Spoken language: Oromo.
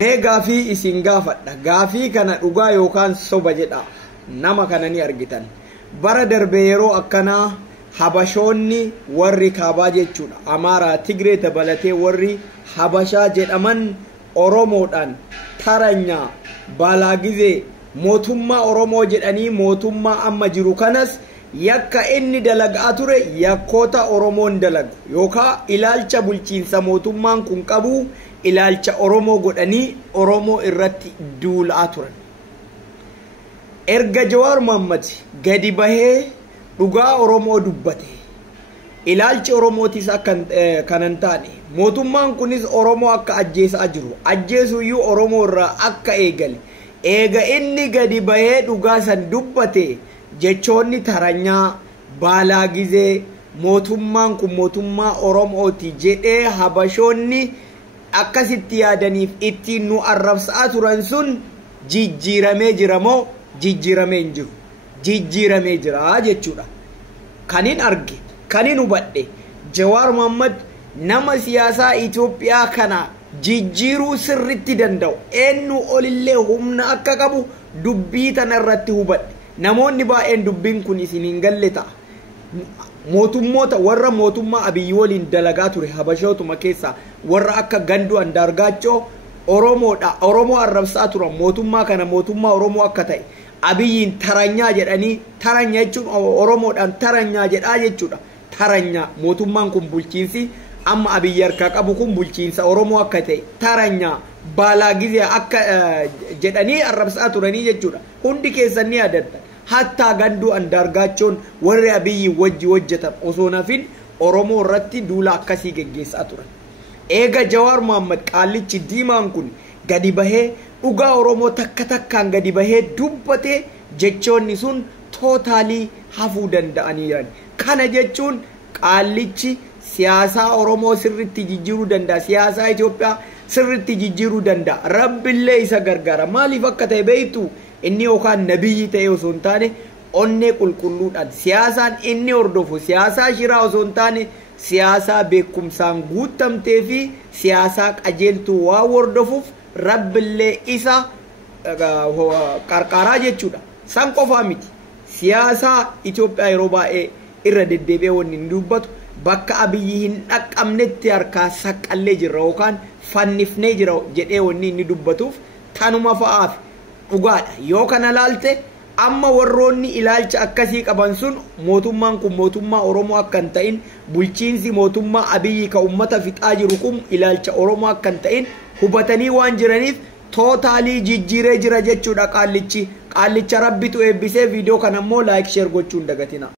Gaafii isin gaafadha. Gaafii kana dhugaa yookaan soba jedha. Nama kana ni argitan. Bara darbe yeroo akkanaa habashoonni warri kaabaa jechuudha. Amaaraa Tigree dabalatee warri habashaa jedhaman Oromoodhaan taranyaa balaagizee mootummaa Oromoo jedhanii mootummaa amma jiru kanas yakka inni dalagaa ture yakkoota Oromoon dalagu yookaan ilaalcha bulchiinsa mootummaan kun qabu ilaalcha Oromoo godhanii Oromoo irratti duulaa turan. Erga Jawaar Mohammad gadi bahee dhugaa Oromoo dubbate ilaalchi Oromootis kanan taane mootummaan kunis Oromoo akka ajjeesaa jiru ajjeesuyyuu Oromoo irraa akka eegale eega inni gadi bahee dhugaa san dubbate jechoonni taranyaa balaagizee mootummaan kun mootummaa Oromooti jedhee habashoonni akkasitti yaadaniif ittiin nu arrabsaa turan sun jijjiiramee jira moo jijjiiramee hin jiru? Jijjiiramee jira jechuudha. Kanin arge kanin hubadhe Jawaar Mohammad nama siyaasaa Itoophiyaa kana jijjiiruu sirritti danda'u eenyu olillee humna akka qabu dubbii tana irratti hubadhe. Namoonni baay'een dubbiin kun isiniin galle ta'a. Mootummoota warra mootummaa Abiyyi waliin dalagaa ture habashootuma keessaa warra akka Ganduu Andaargaachoo Oromoo arrabsaa turan mootummaa kana mootummaa Oromoo akka ta'e Abiyyiin taranyaa jedhanii taranya jechuun Oromoodhaan taranyaa jedhaa jechuudha. Taranyaa mootummaan kun bulchiinsi amma Abiyyi harkaa qabu kun bulchiinsa Oromoo akka ta'e taranyaa balaagizee akka jedhanii arrabsaa turanii jechuudha. Hundi keessan ni yaadatan. Hatta Ganduu Andaargaachoon warri Abiyyi wajji hojjetan osoo nafin Oromoo irratti duula akkasii geggeessaa turan. Eega Jawaar Mohammad qaallichi diimaan kun gadi bahee dhugaa Oromoo takka takkaan gadi bahee dubbate jechoonni sun tootaalii hafuu danda'aniiran. Kana jechuun qaallichi siyaasaa Oromoo sirritti jijjiiruu danda'a. Siyaasaa Itoophiyaa sirritti jijjiiruu danda'a. Rabbillee isa gargaara. Maaliif akka ta'e beektu? Inni yookaan nabiyyi ta'e osoo hin taane onnee qulqulluudhaan siyaasaan inni hordofu siyaasaa shiraa osoo hin taane siyaasaa beekumsaan guutamtee fi siyaasaa qajeeltuu waa hordofuuf rabbillee isa qarqaraa jechuudha. San qofaa miti. Siyaasaa Itoophiyaa yeroo baay'ee irra deddeebi'ee wanni inni dubbatu bakka Abiyyi hin dhaqqabnetti harkaa saqqallee jirra yookaan fannifnee jira jedhee wanni inni dubbatuuf tanuma fa'aaf dhugaadha. Yoo kana laalte amma warroonni ilaalcha akkasii qaban sun mootummaan kun mootummaa Oromoo akka hin ta'in bulchiinsi mootummaa Abiyyi ka ummata fixaa jiru kun ilaalcha Oromoo akka hin ta'in hubatanii waan jiraniif tootaalii jijjiiree jira jechuudha qaallicha rabbitu eebbisee viidiyoo kana immoo laayik sheer gochuun dagatina.